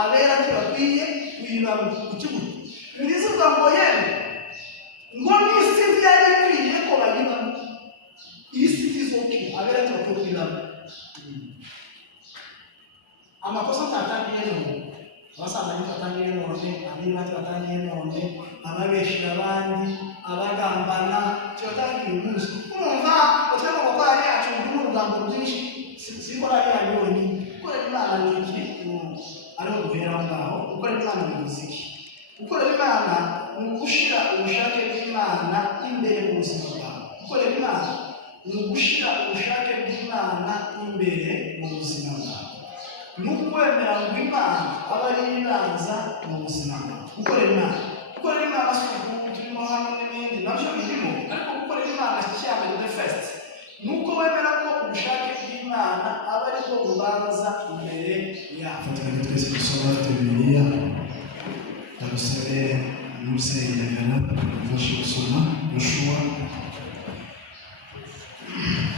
abera ntibakwiye kuyibamo ikibuga ntizivuga ngo yewe ngo n'isi byari bikwiye ko bayibamo isi izoke abera ntibakwiye kuyibamo amakosa atatangiye none abasanga ntibatangiye none abera batangiye none ababeshya abandi abagambana cyotangiye umunsi kumva utari mu kwari yacu n'urugambo rwinshi sikora yabonye gukora Imana n'iki ariho guhera ngaho gukora Imana mu muziki gukora Imana ni ugushira ubushake bw'Imana imbere mu buzima bwawe gukora Imana ni ugushira ubushake bw'Imana imbere mu buzima bwawe n'ukwemera ngo Imana aba ari ibanza mu buzima bwawe gukora Imana si ukuntu turimo hano n'ibindi nabyo birimo ariko gukora Imana cyane the first nuko wemera ko ubushake bw'Imana aba ari bwo bubanza imbere yawe. Fatanya twese gusoma Bibiliya ndagusabe n'urusengero rufashe gusoma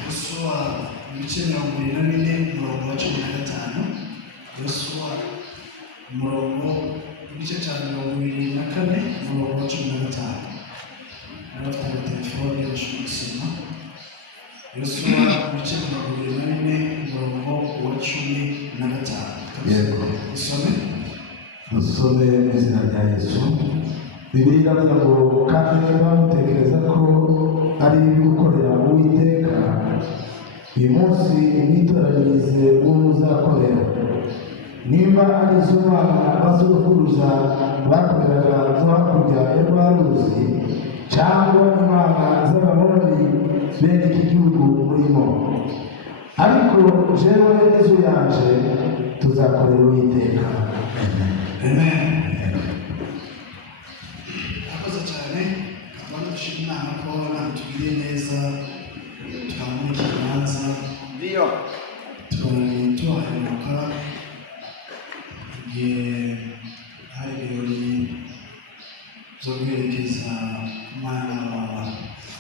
Yosuwa ibice 24 umurongo wa 15 Yosuwa umurongo igice cya 24 umurongo wa 15 n'abafite telefone bashobora gusoma Yosuwa ibice 24 umurongo wa 15 yego dusome mu izina rya Yesu. Bibiliya iravuga ngo kandi niba mutekereza ko ari gukorera Uwiteka uyu munsi imwitoranyirize uwo muzakorera nimba ari izo Mana basokuruza bakoreraga zo hakurya ya Rwaruzi cyangwa Imana z'Abamori bene iki gihugu murimo, ariko jewe n'inzu yanje tuzakorera Uwiteka. Amen. Akoze cyane abantu dushima Imana ko natubwiye neza tukamurika ikibanza ndio tuhaheruka igihe hari ibirori byo guherekeza umwana wawe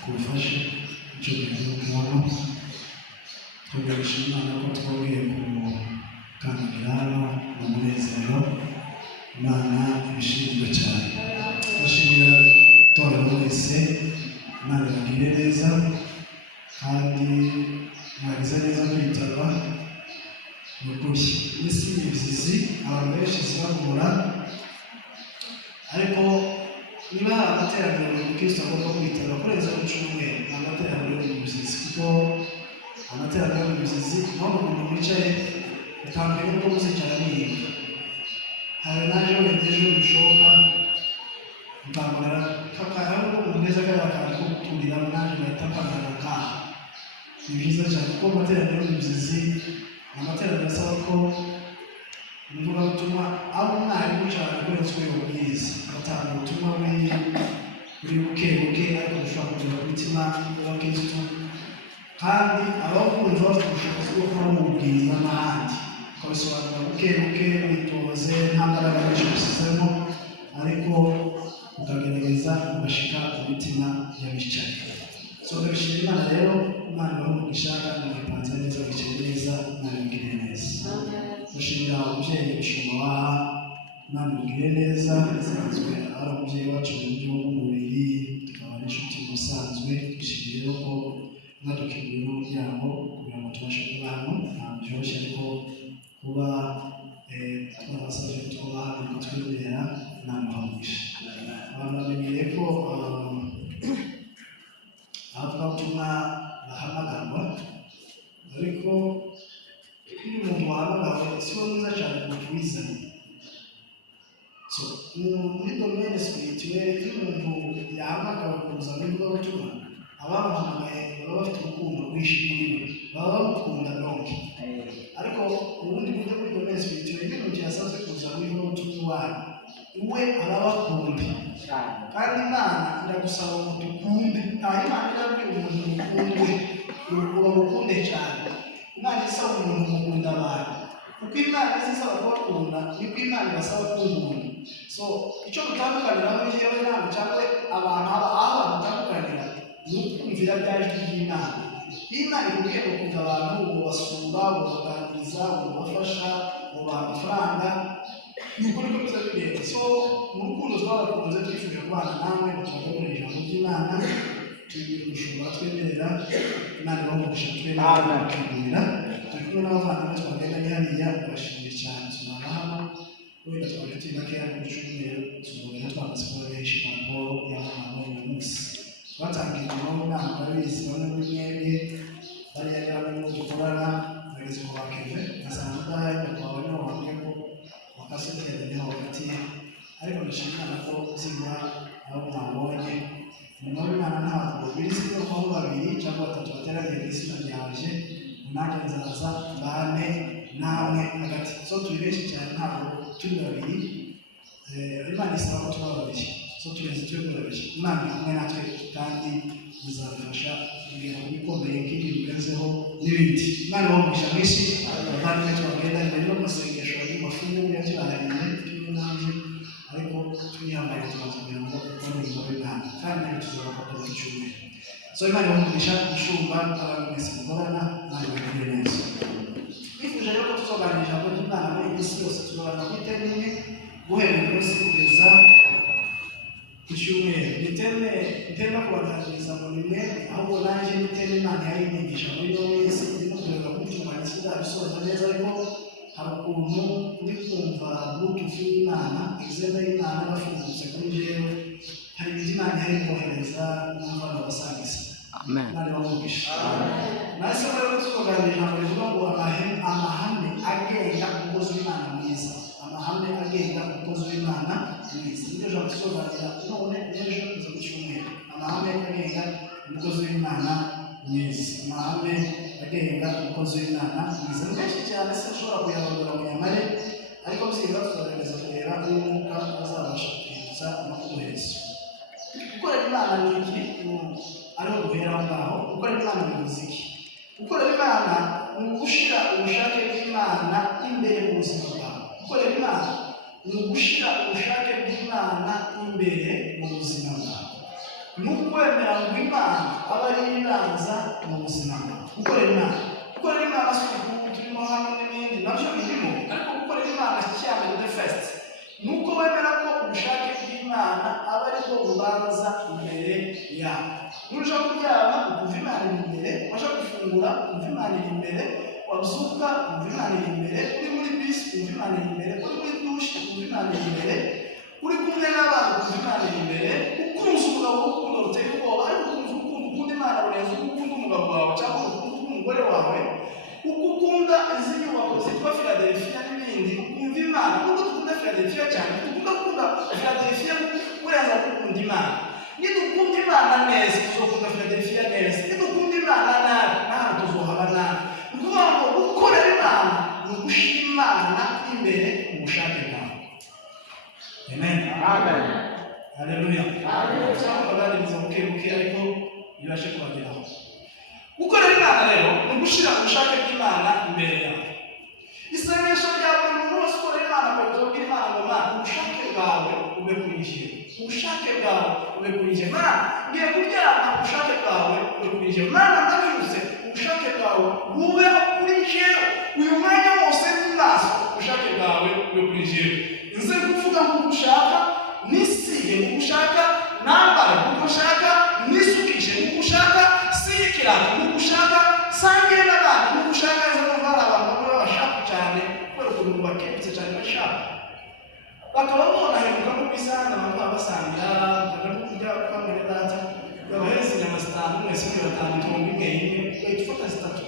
ku bufashe icyo gihe kubona twebwe dushima Imana ko twongeye kukandagira hano mu munezero. Imana ibishinzwe cyane ndashimira itorero wese Imana ibagire neza kandi mwagize neza kwitaba n'ukuri isi ibyizi abantu benshi zibagora ariko niba amateraniro mu Kristo agomba kwitaba kurenza ku cyumweru amateraniro y'ubuzima kuko amateraniro y'ubuzima ntabwo umuntu wicaye utambira uko muzicara niyiga hari naje ejo bishoboka ndamara kakara umuntu neza kandi ko turira naje bahita kwandana ngaha ni byiza cyane kuko amateraniro y'ubuzima asaba ko nivuga gutuma abo mwarimu cyane kuretswe ubwiza batanga ubutumwa buri buke ariko bushobora kugira umutima w'abakristo kandi abakumva bafite ubushobozi bwo kuba mu bwiza n'ahandi ukabisobanura buke witoze nta mbaraga nyinshi usizemo ariko ukagerageza ugashika ku mitima y'abicaye. Ndabishimira Imana rero Imana ibamugisha kandi mugipanze neza bicaye neza Imana ibigire neza. Ndashimira umubyeyi Bishumba waha Imana ibigire neza isanzwe ari umubyeyi wacu mu buryo bw'umubiri tukaba n'inshuti musanzwe dushimiye rero ko mwadukinguriye n'umuryango kugira ngo tubashe kuba hano ntabwo byoroshye ariko kuba twabasabye kuba hano twibera n'amahamugisha. Abantu bamenyereye ko abavugabutumwa bahamagarwa ariko iyo umuntu wahamagawe si wo mwiza cyane kuko wizanye. Muri domene spirituelle iyo umuntu yahamagawe kuza muri ivugabutumwa abamuhamagaye baba bafite urukundo rwinshi kuri we baba bamukunda donke ariko ubundi buryo muri domene spirituelle iyo umuntu yasanzwe kuza muri ivugabutumwa iwe arabakunda kandi Imana iragusaba ngo dukunde. Nta Imana irabwira umuntu ukundwe uba ukunde cyane. Imana isaba umuntu gukunda abantu kuko Imana isaba kubakunda niko Imana ibasaba kubakunda. Icyo dutandukanira muri yewe ntabwo cyangwa abantu aho batandukanira ni ukumvira bya jwi ry'Imana. Imana ikubwiye gukunda abantu ubasura ubaganiriza ubafasha ubaha amafaranga ni ukuri ko bizabigenda. So mu rukundo twabakunze twifuza kubana namwe tukabona ijambo ry'Imana tugira ugushobora twemerera Imana ibamugisha twemerera tukigurira turi kumwe n'abavandimwe twagendanye hariya bashimiye cyane tunaba hano wenda twaje turi bakeya mu cyumweru tuzongera twamaze kuba benshi na Paul y'amahano uyu munsi twatangiye mu nama barabizi bamwe muri mwebwe bariya yaba no dukorana bageze ku bakeve nasanga bakaba no wamwego wakasitera niho hagati ariko ndashimira ko zibura aho mwabonye nyuma y'Imana ntabwo biri ko aho babiri cyangwa batatu bateraniye ku izina ryaje nanjye nzaza bane namwe hagati so turi benshi cyane ntabwo turi babiri Imana isaba ko tuba babiri so tureze turi babiri Imana hamwe natwe kandi bizafasha kugera ku bikomeye nk'ibi bigezeho n'ibindi Imana ibamugisha mwinshi abavandimwe twagenda imbere y'amasengesho y'amafungo yaturahariye n'intange ariko twihangane tukagira ngo umurimo w'Imana kandi tuzabafata icyumweru so Imana ibamugisha umushumba abantu mwese mukorana Imana ibagirire neza twifuje rero ko tuzoganira ijambo ry'Imana muri iyi minsi yose tuzobana ku iteme imwe guhera uyu munsi kugeza ku cyumweru iteme kubaganiriza mu bimwe ahubwo naje n'iteme Imana yayinyigisha muri ino minsi irimo kureba kutunganya sinzabisoza neza ariko hari ukuntu uri kumva bluetooth y'Imana izina y'Imana bafungutse kuri jewe hari ibyo Imana yari kohereza n'umva n'abasangiza amen Imana ibamugisha nahise rero tuzoganira ijambo rivuga ngo amahame agenga umukozi w'Imana mwiza amahame agenga umukozi w'Imana mwiza nibyo jambo tuzoganira none n'ejo kuza ku cyumweru amahame agenga umukozi w'Imana mwiza amahame agenga umukozi w'Imana mwiza ni menshi cyane sinshobora kuyarondora mu nyamare ariko byiza tuzagerageza kureba n'umwuka azabasha kwibutsa no kuduheza gukorera Imana ni iki ariho duhera aho ngaho gukorera Imana ni muziki gukorera Imana ni ugushyira ubushake bw'Imana imbere mu buzima bwawe gukorera Imana ni ugushyira ubushake bw'Imana imbere mu buzima bwawe ni ukwemera ngo Imana aba ari ibanza mu buzima bwawe gukorera Imana si ukuntu turimo hano n'ibindi nabyo birimo ariko gukorera Imana cyane the first ni uko wemera ko ubushake bw'Imana aba ari bwo bubanza imbere yawe nurusha kuryama ukumva Imana iri imbere wajya gufungura ukumva Imana iri imbere wazuka ukumva Imana iri imbere uri muri bisi ukumva Imana iri imbere uri muri dushe ukumva Imana iri imbere uri kumwe n'abana ukumva Imana iri imbere ukunze umugabo w'urukundo ruteye ubwoba ariko ukunda Imana urenze uko ukunda umugabo wawe cyangwa ukunda umugore wawe uko ukunda izi nyubako zitwa Philadelphia n'ibindi ukumva Imana nubwo dukunda Philadelphia cyane dukunda Philadelphia urenza gukunda Imana nidukunda Imana neza tuzokunda Philadelphia neza nidukunda Imana nabi ntabwo tuzohaba nabi ni ukuvuga ngo gukorera Imana ni ugushyira Imana imbere mu bushake bwawe amen haleluya cyangwa baganiriza buke ariko bibashe kubageraho gukorera Imana rero ni ugushyira ubushake bw'Imana imbere yawe isengesho rya buri muntu wese ukorera Imana akabwira Imana ngo Mana ubushake bwawe ube kuri njye ubushake bwawe ube kuri njye Mana ngiye kuryama ubushake bwawe ube kuri njye Mana ndabyutse ubushake bwawe bube kuri njye uyu mwanya wose n'amaso ubushake bwawe ube kuri njye nze kuvuga ngo ushaka nisige ngo ushaka nambare ngo ushaka nisukishe ngo ushaka sikirana ngo ushaka sangire n'abandi ngo ushaka ejo numva hari abantu baba bashaka cyane kubera ukuntu bakebutse cyane bashaka bakaba bonahemuka ko bisanga abantu baba basangira bakajya kurya kwamere data babahereza inyama zitanu mwese muri batanu mirongo imwe bahita ufata zitatu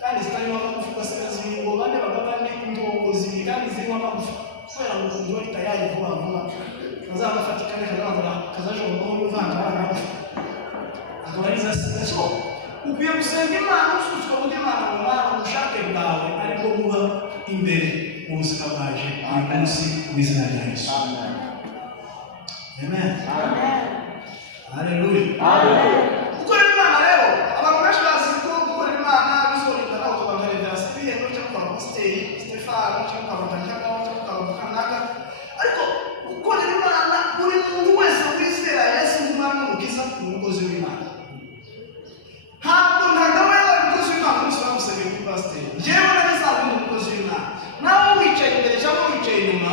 kandi zitarimo amagufa ugasiga zibiri ngo bane bakaba bane indongo zibiri kandi zirimo amagufa kubera ngo ukuntu bari tayari vuba vuba kazabafatikane kazajombaho n'uvanga amagufa akaba ari zasiga so ukwiye gusenga Imana usuzwa kugira Imana ngo Mana ubushake bwawe aribwo buba imbere mu buzima bwaje uyu munsi mu izina rya Yesu amen haleluya gukorera Imana rero abantu benshi bazi ko gukorera Imana bizorinda nawe ukabangarira ibihembo cyangwa kwa pasiteri Stefano cyangwa kwa Bakanyagaho cyangwa kwa Bakanaka ariko gukorera Imana buri muntu wese wizera Yesu nk'umwami n'umukiza ni umukozi w'Imana ntabwo ntagawe umukozi w'Imana umunsi bamusabye kuri pasiteri njyewe nagisanzwe umukozi w'Imana nawe wicaye imbere cyangwa wicaye inyuma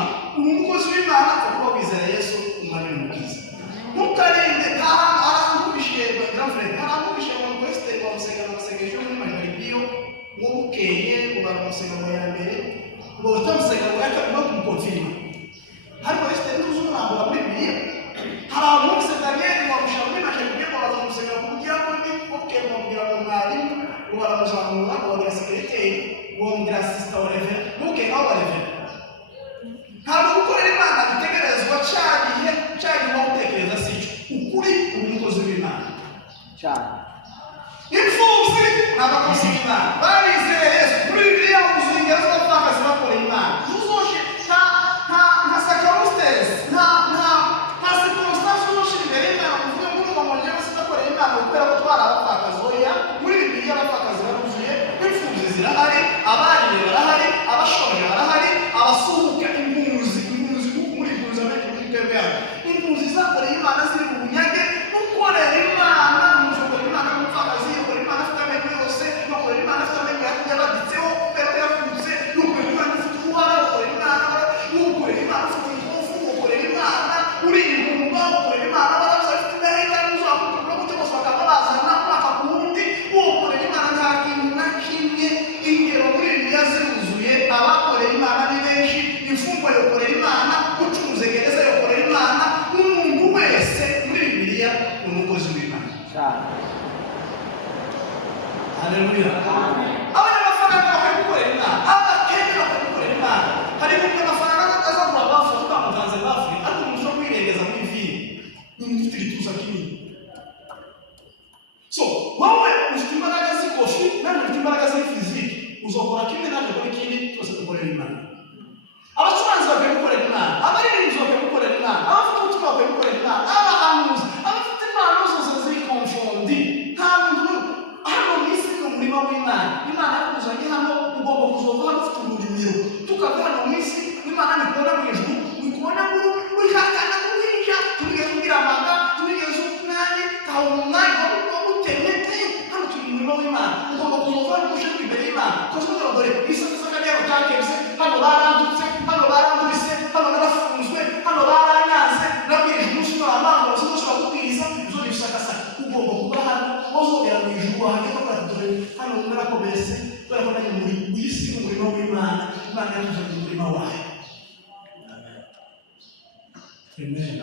Amen.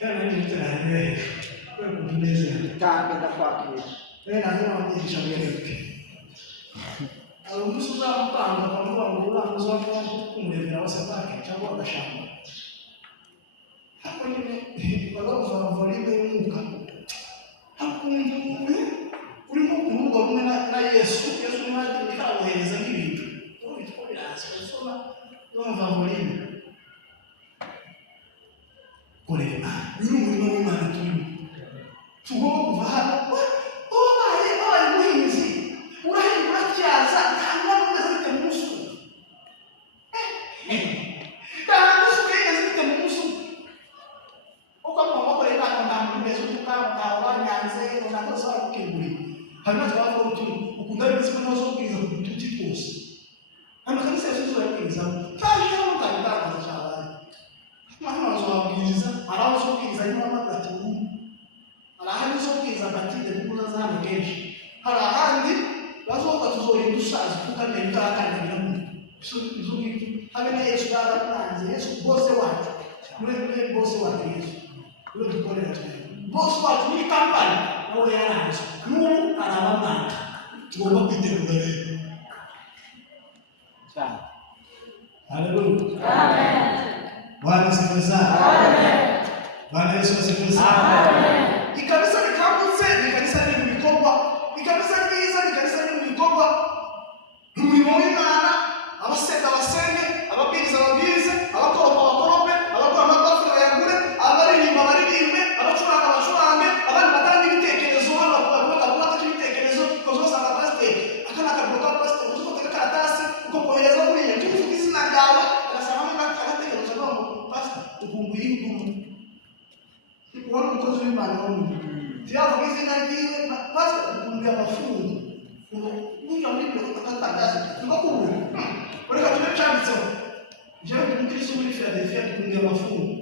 Kana ni mtaraje kwa kutuneza Tanga kwake. lazima mjisha mbele. Alumusuza mpanga kwa ngula mzoa kumlevera wasabaki changwa gashamba. Hapo ni baloza valide muka. Hakundu urimo kuruga rumwe na Yesu ni maji kawohereza nk'ibintu. Ubu bitwobirasa soma ndumva valide. Korema y'umurimo w'Imana turimo. Tugomba kuva hano. Obaye muhinzi. Urahindura cyaza ntabwo neza bite mu musu. Ntabwo sukeye zite mu musu. Uko mwakorera ntabwo neza ukaba nyanze unakoze ukiguri. Hanyuma twavuga uti ukundabise ko nazo ubwiza ku tuti twose. Hano kanisa Yesu yakwiza. Taje mutandakaza cyane. Mwana wazobwiza arawuzobwiza nyuma ati arahandi zobwiza batinde kuza zana kenshi hari ahandi bazoka tuzorinda usaza kukamenya utakangira mu zobwiza habe na Yesu barapanze Yesu bose wacu muri bose wacu Yesu uri dukorera cyane bose wacu ni kampani nawe yaranze n'ubu arabamana tugomba kwitegura rero Cyane. Haleluya. Amen. Bwana asifiwe sana. Amen. Bwana Yesu asifiwe sana. Amen. Ikanisa likangutse, ikanisa liri mu bikorwa, ikanisa ryiza, ikanisa liri mu bikorwa. Umurimo w'Imana, abaseka basenge, ababwiriza babwirize, abakoropa bakorope, abakora amabafure bayagure, abaririmba baririmbe, abacuranga bacurange, abandi batanga ibitekerezo, bakubaka ibitekerezo, ukoze usanga pasiteri, akana akaruhuko ka pasiteri, uzi gutega karatasi, uko kohereza buriya, cyo kuvuga izina ryawe, agasanga agatekerezo ngo pasiteri, ukumbuye ihugu. Ubona umukozi w'Imana w'umuntu. Tiyavuga izina ryiwe, pasiteri, ukumbuye amafungo. Niyo nibyo atatangaza. Ngo kubura. Ureka tube cyanditseho. Jewe n'umukristo muri Philadelphia ukumbuye amafungo.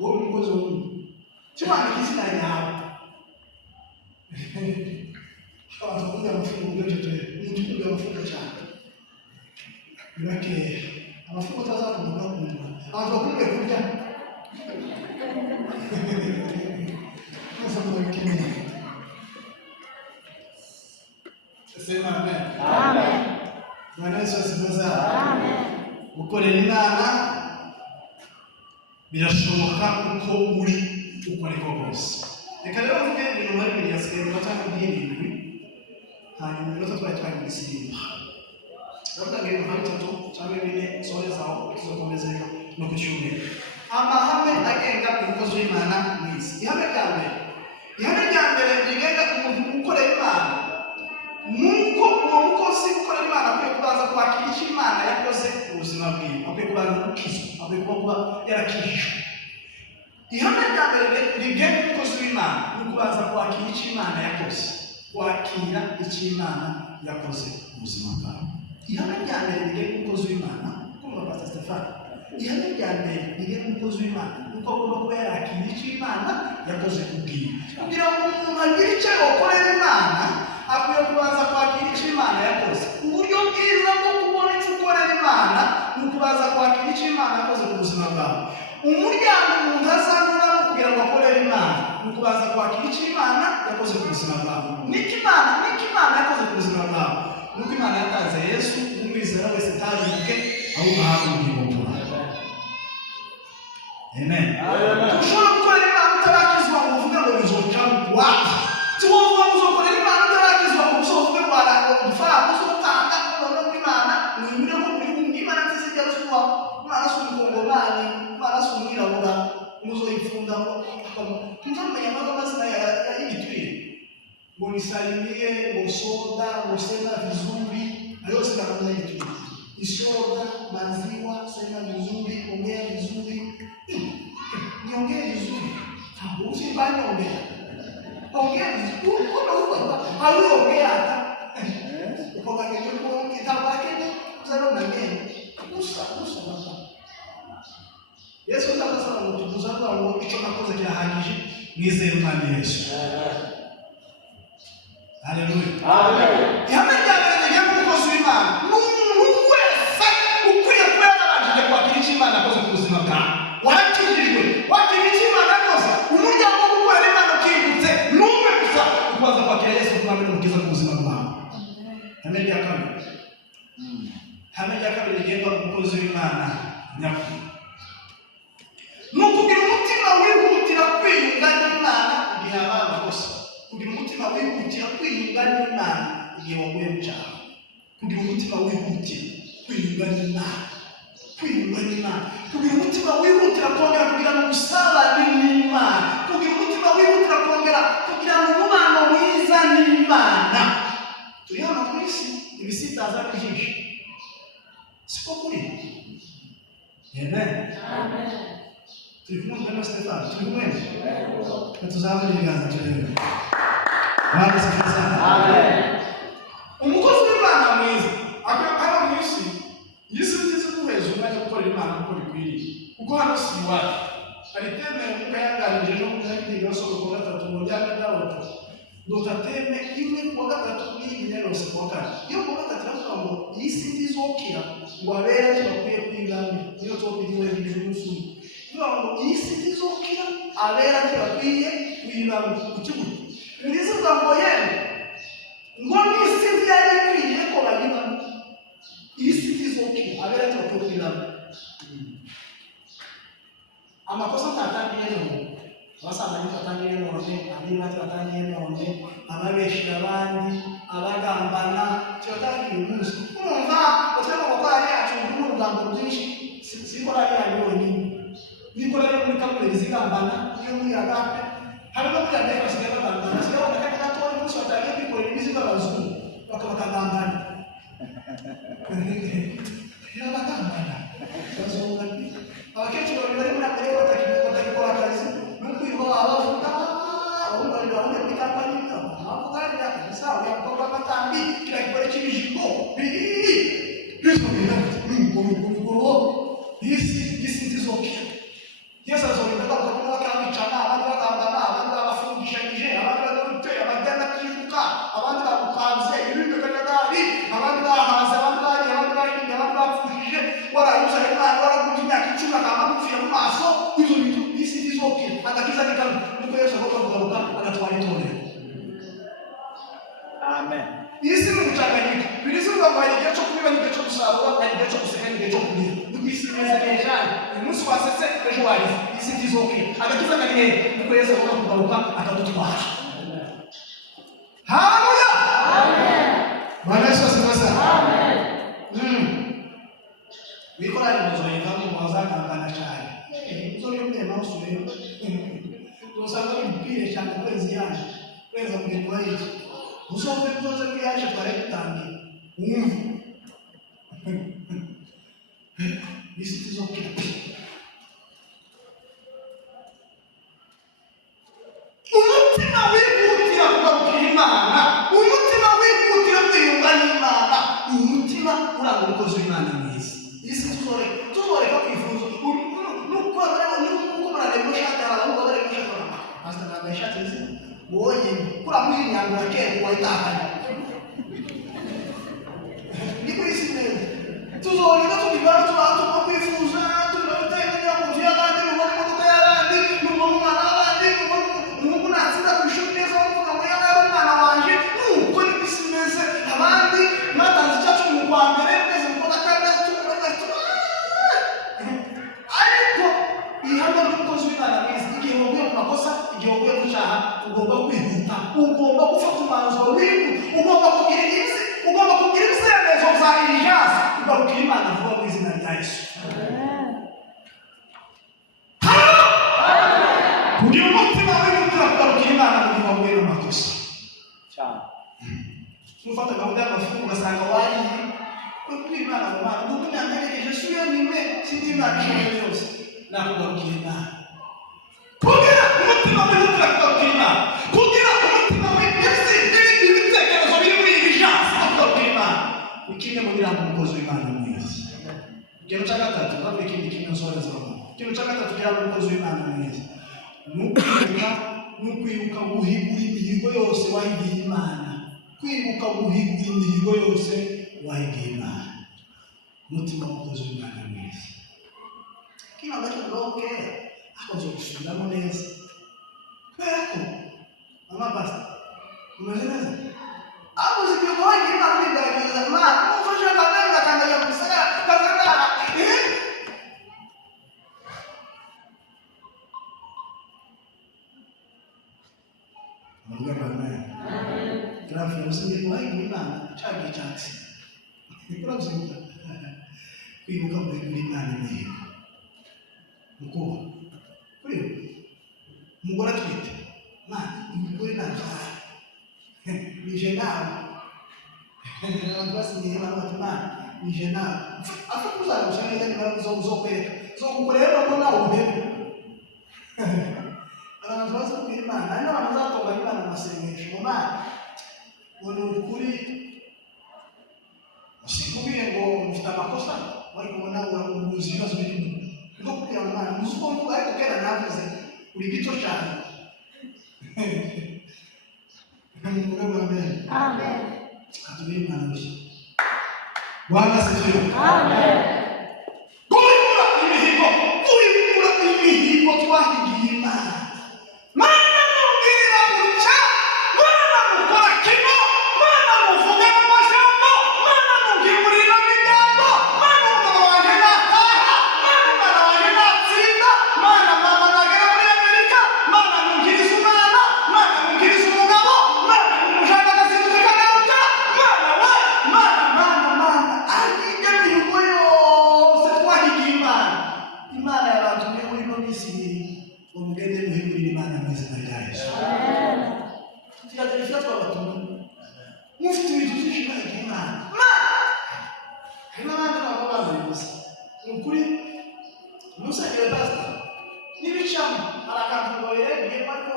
Wowe umukozi w'umuntu. Kimana izina ryawe. Abantu bakumbuye amafungo byo tuye. Umuntu ukumbuye amafungo cyane. Birake amafungo atazakumbuka kumva. Abantu bakumbuye kurya. Sema amen. Amen. Bwana Yesu asifiwe sana. Amen. Gukorera Imana birashoboka uko uri uko kose. Reka rero mvuge ibintu muri bibiri yasigaye batanga by'irindwi. Hanyuma rero twari gusirimba. Ndavuga ibintu nka bitatu cyangwa bine soheza aho tuzakomeza no ku cyumweru. Amahame agenga umukozi w'Imana mwisi. Ihame rya mbere rigenga umuntu ukorera Imana. Nuko uwo mukozi ukorera Imana akwiye kubanza kwakira icyo Imana yakoze mu buzima bwiwe. Akwiye kubanza gukizwa. Akwiye kuba yarakijijwe. Ihame rya mbere rigenga umukozi w'Imana ni ukubanza kwakira icyo Imana yakoze. Kwakira icyo Imana yakoze mu buzima bwawe. Ihame rya mbere rigenga umukozi w'Imana kumva Pastor Stefano. Ihame rya mbere rigenga umukozi w'Imana nuko agomba kuba yarakira icyo Imana yakoze kubwiwe. Kugira ngo umuntu agire icyo akorera Imana akwiye kubanza kwakira icyo Imana yakoze. Uburyo bwiza bwo kubona icyo ukorera Imana ni ukubanza kwakira icyo Imana yakoze ku buzima bwawe. Umuryango umuntu azanyuramo kugira ngo akorere Imana ni ukubanza kwakira icyo Imana yakoze ku buzima bwawe. Niko Imana yakoze ku buzima bwawe. Nuko Imana yatanze Yesu umwizera wese atabibuke ahubwo ahabwe ubugingo buhoraho. Amen. Ushobora gukorera Imana utarakizwa ngo uvuge ngo bizoca wapi. Tuwumva uzokorera Imana utarakizwa ngo uzovuge ngo udufaranga uzotanga noneho Imana wimire ko muri Imana ntizijya ruswa. Imana si umukongomani, Imana si umwirabura, muzoyipfunda ngo nzamenya amazina y'igitwire. Ngo ni Salimiye, ngo soda, ngo sena vizuri, ayo yose ndakunda y'igitwire. Isoda, maziwa, sema vizuri, ongea vizuri. Niongee vizuri. Usibanyongea. Ongea vizuri. Ongea hata. Ukoga kwenye kitabu chake zalo na neno. Usa baba. Yesu atakasema mtuzangu ngo icyo nakoze kirahagije nizere Imana Yesu. Haleluya. Amen. Ihame rya mbere rigenga umukozi w'Imana. N'umuntu wese ukwiye kuba yarabanje kwakira ihame rya kabiri rigenga umukozi w'Imana nyakuri ni ukugira umutima wihutira kwiyunga n'Imana igihe habaye amakosa, kugira umutima wihutira kwiyunga n'Imana igihe waguye mu cyaha, kugira umutima wihutira kwiyunga n'Imana, kugira umutima wihutira kongera kugira ngo usabane n'Imana, kugira umutima wihutira kongera kugira ngo umubano mwiza n'Imana. Turi hano ku isi ibisitaza byinshi, siko kuri? Amen. Turi kumwe na Stefano, turi kumwe? Tuzamure ibiganza turebe. Bwana asifiwe sana. Amen. Umukozi w'Imana mwiza akaba mu isi yisize kuheza umwanya wo gukora Imana uko bikwiriye, kuko hano si iwacu. Hari teme mukayanganije no kuzagira soko kwa gatatu mu njyana n'abato dotateme imwe kwa gatatu n'ibinero se kwa kane. Iyo kwa gatatu ravuga ngo isi ndizokira ngo abera bakwiye kwigana niyo topiriwe n'umunsi. Iyo ngo isi ndizokira abera bakwiye kwigana kukigo. Ndizo ngo yene ngo isi byari kwiriye ko bagiba isi ndizokira abera bakwiye kwigana. Amakosa tatangiye no basanga tatangiye no abina tatangiye no ababeshya abandi abagambana cyotangiye umunsi umva utema gukora yacu mu ngambo byinshi sikora yanyoni nikora yo muri kamere zigambana iyo muri agape harimo muri agape basigaye bagambana sigaye bakaka gato umunsi watagiye kwikora imizigo abazungu bakabagambana ya bagambana bazungu abakecuru bari muri Amerika batakikora akazi nuko iyo abavuga ahubwo bari muri kampani abavuga ati sawa yakora amatambi kila kibore cy'ibijiko bizo bigo isi ndizokira Yesu azoreka bakabona bakabicana abandi bagambana abandi babafungishanyije abandi bagutera abajyana kwifuka abandi bagukanze ibintu bikagari abandi bahaza abandi bagiye abandi bahinga abandi bapfushije warayuza Imana waragutumya kicuma kama gupfira mu maso izo bintu isi ndizokira agakiza nikano nuko Yesu avuga agatwara itorero. Amen. Isi ni mchanganyiko. Bilizuka kwa igihe cyo kubiba n'igihe cyo gusarura kandi igihe cyo guseka n'igihe cyo kubira. Isi neza neza umunsi wasetse ejo wari isi ndizokira agakiza karihe nuko Yesu avuga kugaruka akadutwara. Haleluya. Amen. Bwana Yesu asifiwe sana. Amen. Bikora ni mzoe kama mwazaka ngana cyane. Mzoe mwe mauso rero. Tosanga mpire cyane kwezi yaje. Kweza kugenda hizo. Usofe kuzoza kuyaje pare kutangi. Isi ndizokira. Umutima wihutira kugaruka Imana, umutima wihutira kwiyunga n'Imana, umutima uranga umukozi w'Imana mwiza. Isi tuzoreka kwifuza nuko murareba shati abantu bareba shati hasta na shati hizi woye kula mwili yangu yake waitaka niko isi leo tuzoreka tubibara tubantu bakwifuza tunatenga kujia kandi mubone modoka yarandi mubone umwana wabandi mubone atsinda kwishuri zo mvuga ngo yari umwana wanje nuko ni bisimeze abandi matanze cyacu mu kwa mbere kwezi mukora kandi ariko ihamba n'umukozi w'Imana mwiza igihe waguye mu makosa igihe waguye mu cyaha ugomba kwihuta ugomba gufata umwanzuro ugomba kugira ibyemezo bya urgence ugaruka Imana vuba mu izina rya Yesu. Kugira umutima wihutira kugaruka Imana mu gihe waguye mu makosa cyane ufata gahunda y'amafungo ugasanga wariye kuri Imana mu Mana nuko nyangereje suye nimwe sindi Imana ishobora byose nakugaruka Imana. Kugira umutima wihutira kugaruka Imana, kugira umutima w'ibisi ibitekerezo biri muri urgence kugaruka Imana ni kimwe mu biranga umukozi w'Imana mwiza. Ikintu cya gatatu bavuga ikindi kintu nsohoreza ikintu cya gatatu kiranga umukozi w'Imana mwiza nukwibuka guhigura imihigo yose wahigiye Imana, kwibuka guhigura imihigo yose wahigiye Imana. Umutima w'umukozi w'Imana mwiza kino gato akoze gusubiramo neza kubera ko mama basta umeze neza Hapo sikioa ngine na ndio ndio ma ufanye kama na kama ya kusaka kazana. Mungu amen. Grafu msingi kwa hiyo na chaki chaki. Nikora msingi. Kwibuka muri Imana ni mukuru. Kuri mugora twite. Mana umugore nakaye. Nije nawe. Abantu basinye abantu Mana nije nawe. Afakuza gushaka ni bara uzokwereka. Zokukorera ko nawe uhebe. Abantu basinye Imana, ari n'abantu bazatonga Imana amasengesho. Mana ngo ukuri usikubire ngo mfite amakosa bari kubona uramuzi ibibazo birimo ngo kugira ngo Imana muzuko ngo ariko kera navuze uri gito cyane. Amen. Amen. Katuye Imana gusa. Bwana asifiwe. Amen. Kuibura imihigo twahigiye Imana. Mana mubwira muca, Mana mukora kino, Mana muvuge mu majambo, Mana mubwirira imiryango, Mana umugabo wanjye nataha, Mana umwana wanjye natsinda, Mana mama nagera muri Amerika, Mana mubwiriza umwana, Mana mubwiriza umugabo, Mana mumujana agasinduka akagaruka, Mana ariko imihigo yose twahigiye Imana. Imana yabatumye muri ino minsi umugende muhigurira Imana mu izina rya Yesu. Amen. Tuyagereza twabatumye. Mufite ibintu byinshi bahigiye Imana. Hari n'abandi nabo bazibuza. Ni ukuri musengere pastor n'ibicamo hari akantu babereye ariko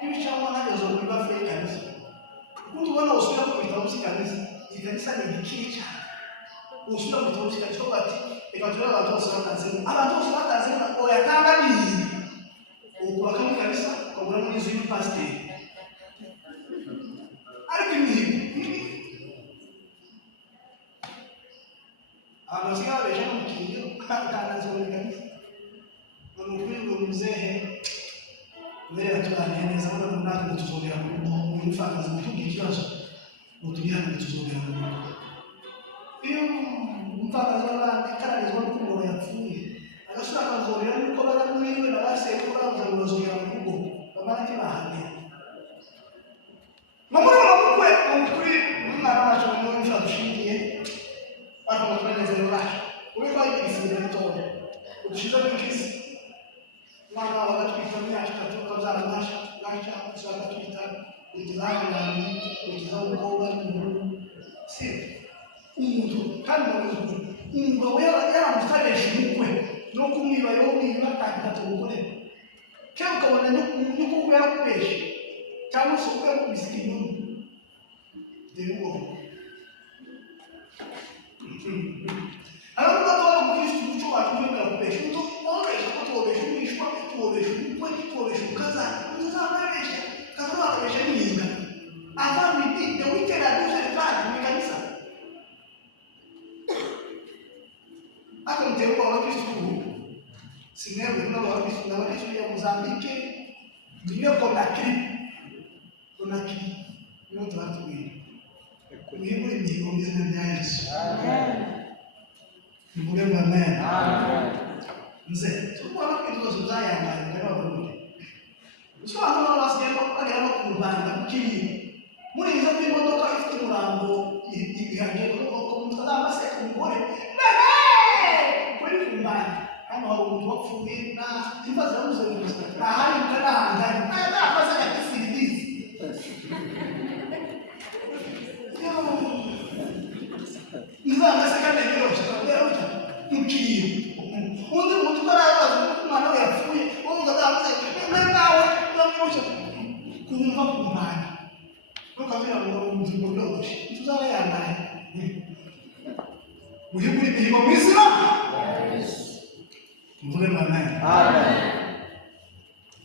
n'ibicamo ntagezo kuri bafeye kanisa. Kuko tubona usubira ku bitabo by'ikanisa. Ikanisa ni igikiri cyane. Usubira ku bitabo by'ikanisa bati reka turebe abantu bose batanzemo. Abantu bose batanzemo oyatanga nini. Ukura kama kanisa ukabura muri izo y'upasiteri. Ariko imihigo abantu basigaye babesha no mu kinyo kanazwa muri kanisa. Ni ukuri ngo muzehe mbere yatubaniye neza ngo natwe tuzongera mu mfakazi mutugira ikibazo ngo tugira ngo tuzongera mu rugo. Iyo umfakazi w'abandi kararizwa n'uko umuntu yapfuye agasura akazorera nuko baramwiwe n'abasekuru bavuze ngo bazongera mu rugo bamara bahane. Mamuri wabukwe kuri umwana wacu mu mfaka dushingiye ariko twaneze ruraje. Uri kwa igisinde ritoya. Udushize n'ikisi. Mwana wagatwita myaka 3 kazara nasha kusanga twita ugizaho nani ugizaho ukoba n'umuntu. Si umuntu kandi umugabo yaramusabesha umukwe no kumwiba yo niba atandatu gukore. Cyangwa ukabona nuko yarakubesha cyangwa se uko yakubise inyuma. Demo. Abantu batwara umukristo umuco wacu w'imikabesha uto wabesha ko tubesha umwishwa tubesha umukwe tubesha ukazana uzabesha kazabesha n'inga avamiti de witera duze tatu mu kanisa. Ako mtego wa Kristo sinewe n'abakristo n'abakristo ya Mozambique niyo Conakry niyo twatubwira kuhibura imihigo mu izina rya Yesu. Amen. Mvuge ngo amen. Amen. Nze tukubona ko ibibazo byayambaye n'abarundi. Ushobora kuba wasigaye bagera no ku Rwanda kukiri muri izo imodoka ifite umurambo ibihanje ko mutazabaseka umugore kuri kumbana hano hari umuntu wapfuye na imbaza yabuze gusa ahari mukanahandanye ntazafaza yakisiribizi. Nzabaseka ntegero cyangwa uca mukiri undi muntu utarabaza umwana we yapfuye wumva zavuze nawe namwisha kumva kumbana ukabira ngo umuntu ngoroshe tuzaba yambaye muri imihigo mizima. Mvuge amen. Amen.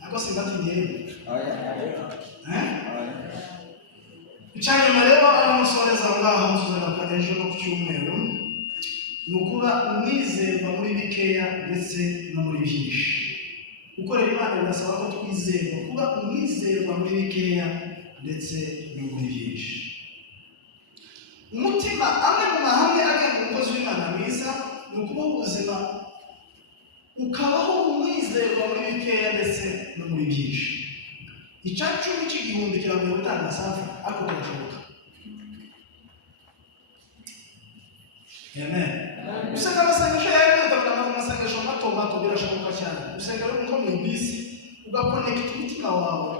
Ako singatinye Icyanyuma rero aramusoreza ngaho tuzagakora ejo no ku cyumweru ni ukuba umwizerwa muri bikeya ndetse no muri byinshi. Gukorera Imana birasaba ko twizerwa kuba umwizerwa muri bikeya ndetse no muri byinshi. ubuzima amwe mu mahame agenga umukozi w'Imana mwiza ni ukubaho ubuzima ukabaho umwizerwa muri bikeya ndetse no muri byinshi. Icacumi cy'igihumbi kiravuye gutanga safi ariko birashoboka. Amen. Usenga amasengesho yawe utavuga amasengesho mato birashoboka cyane. Usenga rero nko mu bisi ugakonekita umutima wawe.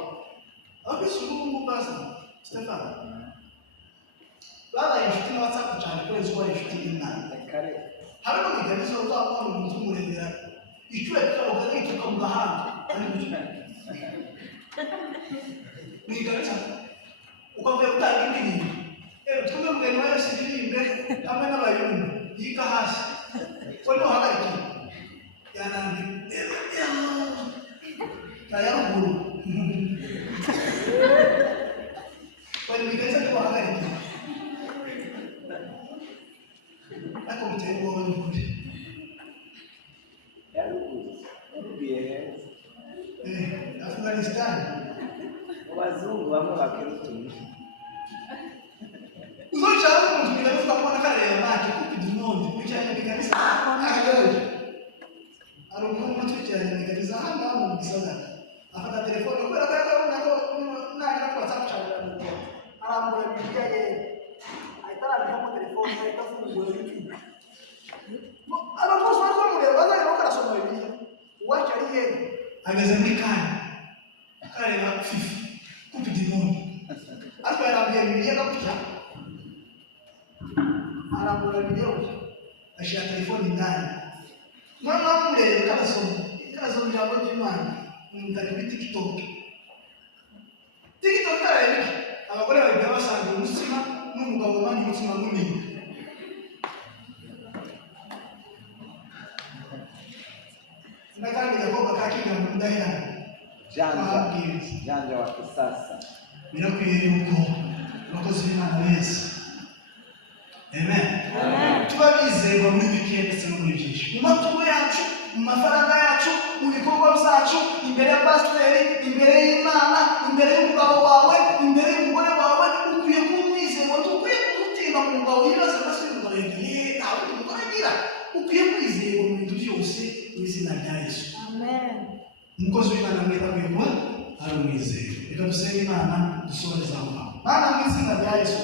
Abisi ubu baza Stefano. Baba inshuti na WhatsApp cyane kwezi kwa inshuti y'Imana. Hari no miganizo uzabona umuntu umuremera icyo yakaruka n'ituka mu gahanga ari gutyo. Nigaca ukavuye gutanga indirimbo. Twebwe mugeni wa Yesu ndirimbe hamwe n'abayumva yiga hasi. Wano hagariki yanambi tayaruguru. Wani miganizo kwa hagariki. Ako mtego wa nukuri. Afghanistan. Wazungu wamo wakirutumia. Uzocha hapo mtu bila kuona kale ya maji kukidinondi kuchanya bikanisa. Arumu mtu chanya bikanisa hanga mu bisana. Afata telefoni kwa kaka na kwa WhatsApp channel. Arambole bijaye. Aitara kama telefoni haitafunguliwa YouTube. Abakozi bakomule baza yokara somo Biblia. Wacha yeye ageze muri kare na fifi kupidinondi. Ariko yarambye Biblia gakuta. Arambura video ashia telefoni ndani. Mwana mule kazo jambo jimani mtakibiti TikTok. TikTok kare abagore bajya basanga umusima n'umugabo mani umusima munini. Nakandi yakoba kakinga mundahira. Janja wa kisasa. Birakwiye yuko abakozi b'Imana beza. Amen. Tuba bizerwa muri bike ndetse no muri byinshi. Mu matungo yacu, mu mafaranga yacu, mu bikorwa byacu, imbere ya pasiteri, imbere y'Imana, imbere y'umugabo wawe, imbere y'umugore wawe, ukwiye kumwizera, ukwiye kugutinda mu mugabo yibaza ko se umugabo yagiye, ntabwo umugore agira. Ukwiye kwizera mu bintu byose mu izina rya Yesu. Amen. Umukozi w'Imana mwiza kwigwa ari umwizera. Reka dusenge Imana dusoreze aho. Mana mu izina rya Yesu.